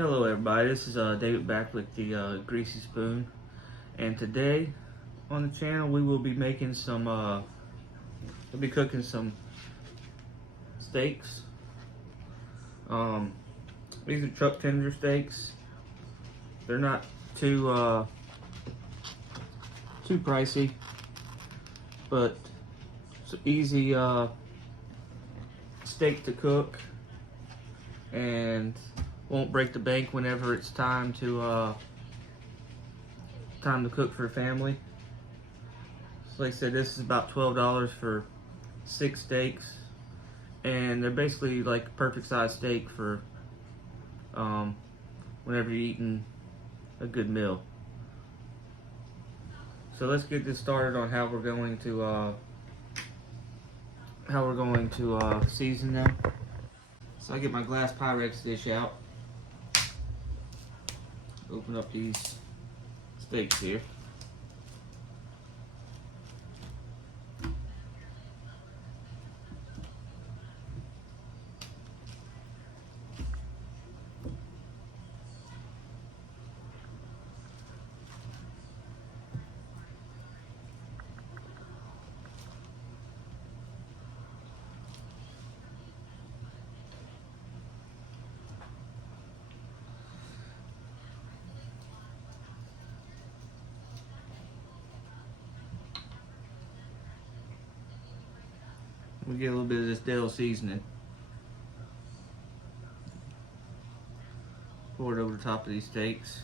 Hello everybody, this is David back with the Greasy Spoon, and today on the channel we will be making some, we'll be cooking some steaks. These are chuck tender steaks. They're not too pricey, but it's an easy steak to cook and won't break the bank whenever it's time to cook for a family. So like I said, this is about $12 for 6 steaks, and they're basically like perfect size steak for whenever you're eating a good meal. So let's get this started on how we're going to season them. So I get my glass Pyrex dish out. Open up these steaks here. We get a little bit of this dill seasoning. Pour it over the top of these steaks.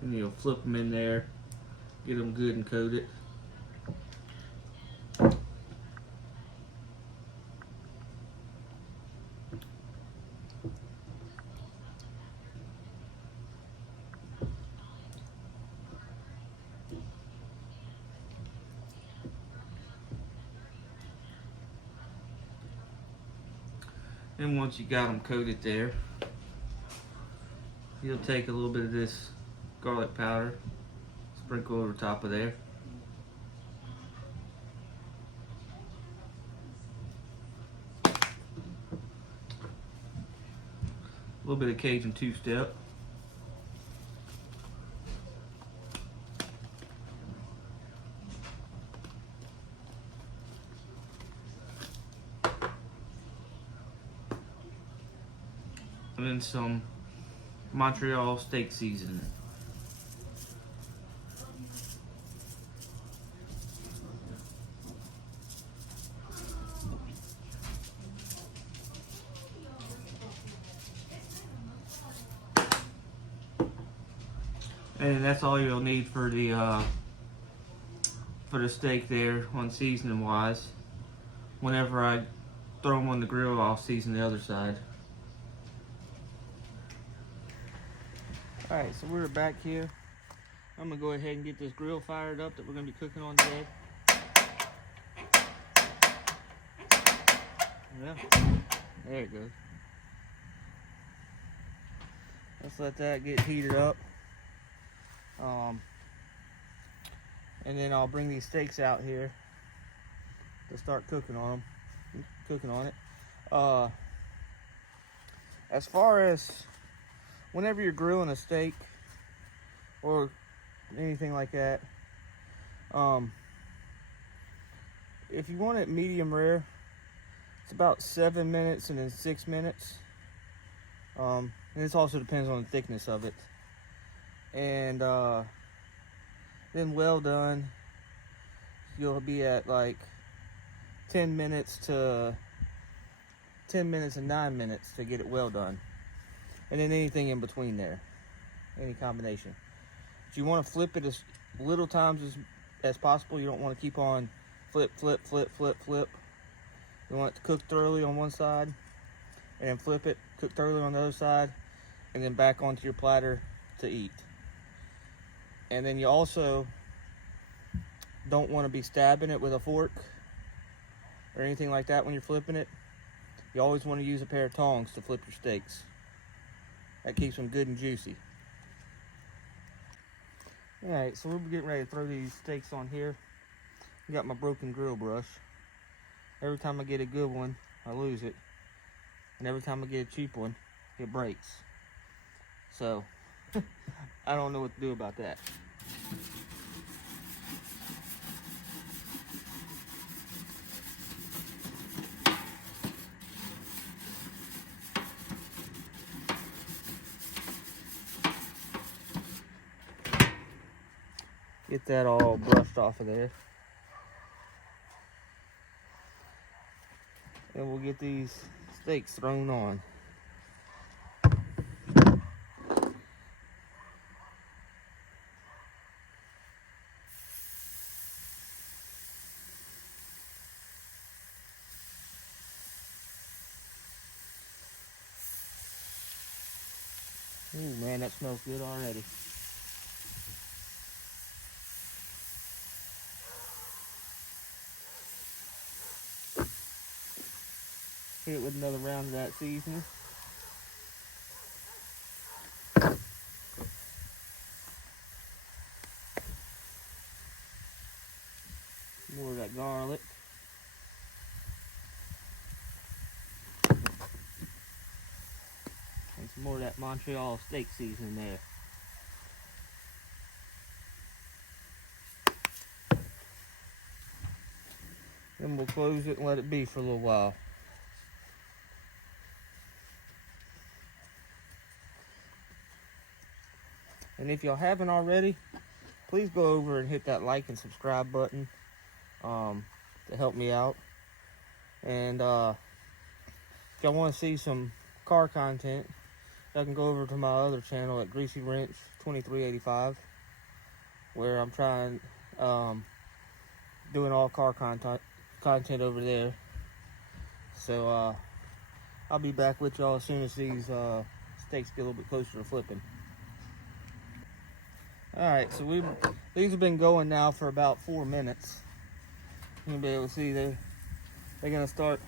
And you'll flip them in there, get them good and coated. And once you got them coated there, you'll take a little bit of this garlic powder, sprinkle over top of there. A little bit of Cajun two-step. And then some Montreal steak seasoning. And that's all you'll need for the steak there on seasoning wise. Whenever I throw them on the grill, I'll season the other side. Alright, so we're back here. I'm going to go ahead and get this grill fired up that we're going to be cooking on today. Yeah, there it goes. Let's let that get heated up. And then I'll bring these steaks out here to start cooking on it. As far as whenever you're grilling a steak or anything like that, if you want it medium rare, it's about 7 minutes and then 6 minutes. And this also depends on the thickness of it. And then well done, you'll be at like 10 minutes and 9 minutes to get it well done. And then anything in between there, any combination. But you want to flip it as little times as possible. You don't want to keep on flip. You want it to cook thoroughly on one side, and then flip it, cook thoroughly on the other side, and then back onto your platter to eat. And then you also don't want to be stabbing it with a fork or anything like that when you're flipping it. You always want to use a pair of tongs to flip your steaks. That keeps them good and juicy. Alright, so we're getting ready to throw these steaks on here. I got my broken grill brush. Every time I get a good one, I lose it. And every time I get a cheap one, it breaks. So, I don't know what to do about that. Get that all brushed off of there. And we'll get these steaks thrown on. Ooh, man, that smells good already. Hit it with another round of that seasoning. More of that garlic. And some more of that Montreal steak seasoning there. Then we'll close it and let it be for a little while. And if y'all haven't already, please go over and hit that like and subscribe button to help me out. And if y'all want to see some car content, y'all can go over to my other channel at Greasy Wrench 2385, where I'm trying doing all car content over there. So I'll be back with y'all as soon as these steaks get a little bit closer to flipping. Alright, so these have been going now for about 4 minutes. You'll be able to see they're gonna start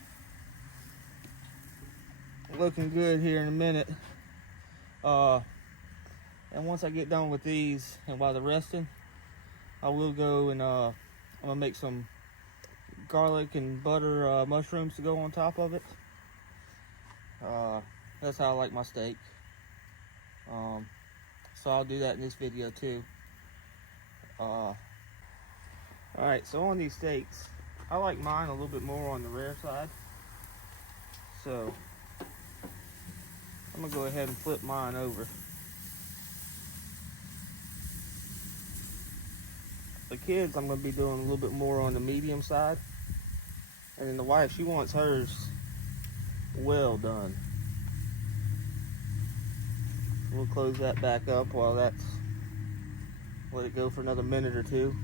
looking good here in a minute. And once I get done with these and while they're resting, I will go and I'm gonna make some garlic and butter mushrooms to go on top of it. That's how I like my steak. So I'll do that in this video too. Alright, so on these steaks, I like mine a little bit more on the rare side. So I'm gonna go ahead and flip mine over. The kids, I'm gonna be doing a little bit more on the medium side. And then the wife, she wants hers well done. We'll close that back up while that's, let it go for another minute or two.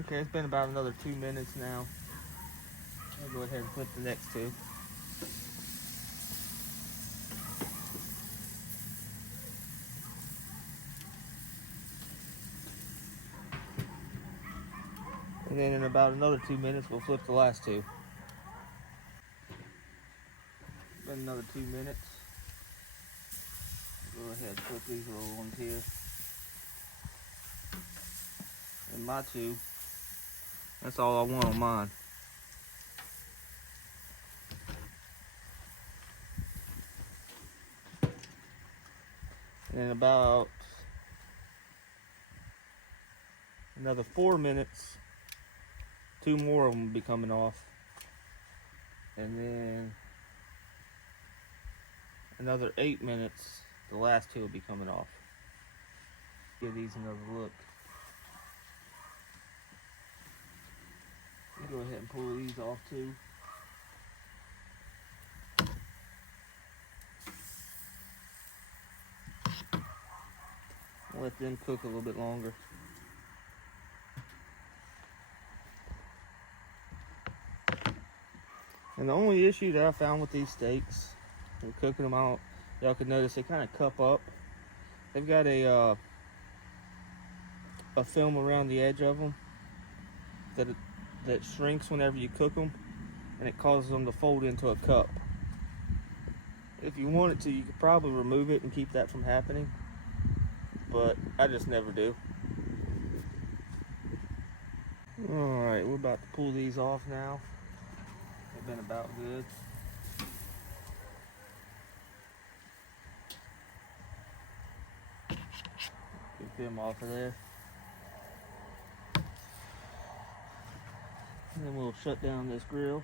Okay, it's been about another 2 minutes now. I'll go ahead and flip the next two. And then in about another 2 minutes, we'll flip the last two. Been another 2 minutes. Go ahead and flip these little ones here. And my two, that's all I want on mine. And in about another 4 minutes, 2 more of them will be coming off. And then another 8 minutes, the last two will be coming off. Give these another look. Go ahead and pull these off too. Let them cook a little bit longer. And the only issue that I found with these steaks, when cooking them out, y'all can notice they kind of cup up. They've got a film around the edge of them that shrinks whenever you cook them, and it causes them to fold into a cup. If you wanted to, you could probably remove it and keep that from happening. but I just never do. Alright, we're about to pull these off now. They've been about good. Get them off of there. And then we'll shut down this grill.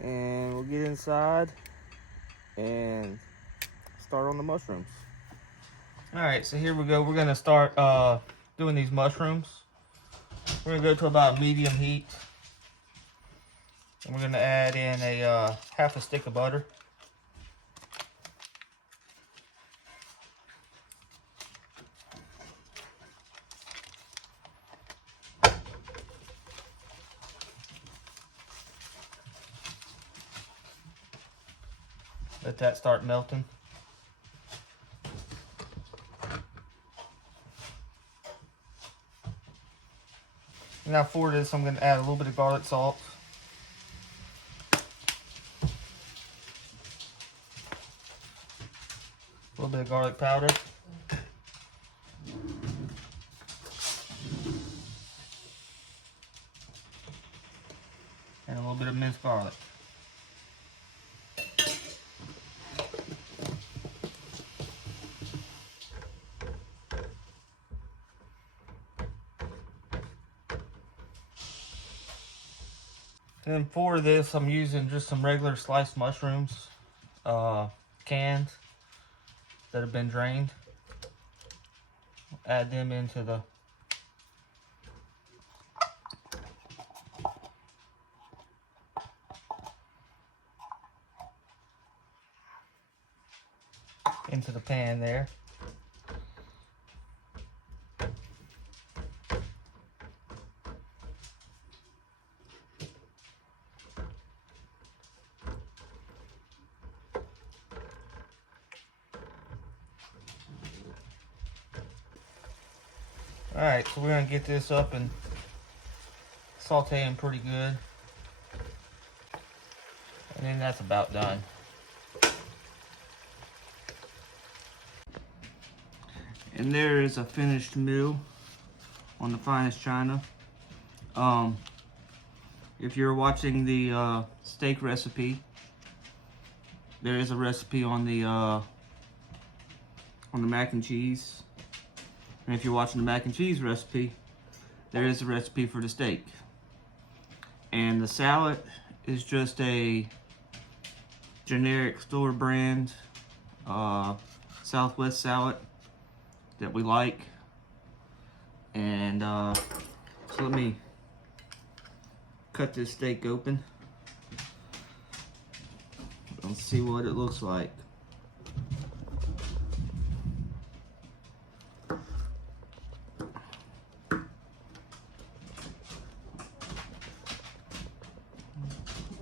And we'll get inside and start on the mushrooms. Alright, so here we go. We're gonna start doing these mushrooms. We're gonna go to about medium heat. And we're gonna add in a half a stick of butter. Let that start melting. Now for this, I'm going to add a little bit of garlic salt. A little bit of garlic powder. And a little bit of minced garlic. And for this, I'm using just some regular sliced mushrooms, canned, that have been drained. Add them into the pan there. Alright, so we're going to get this up and sauteing pretty good. And then that's about done. And there is a finished meal on the finest china. If you're watching the steak recipe, there is a recipe on the mac and cheese. And if you're watching the mac and cheese recipe, there is a recipe for the steak. And the salad is just a generic store brand Southwest salad that we like. And so let me cut this steak open. Let's see what it looks like.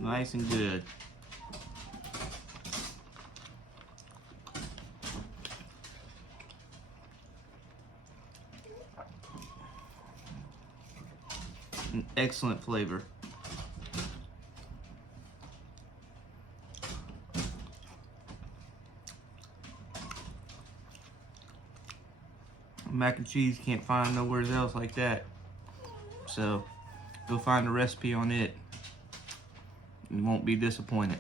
Nice and good. An excellent flavor. Mac and cheese can't find nowhere else like that. So go find a recipe on it. You won't be disappointed.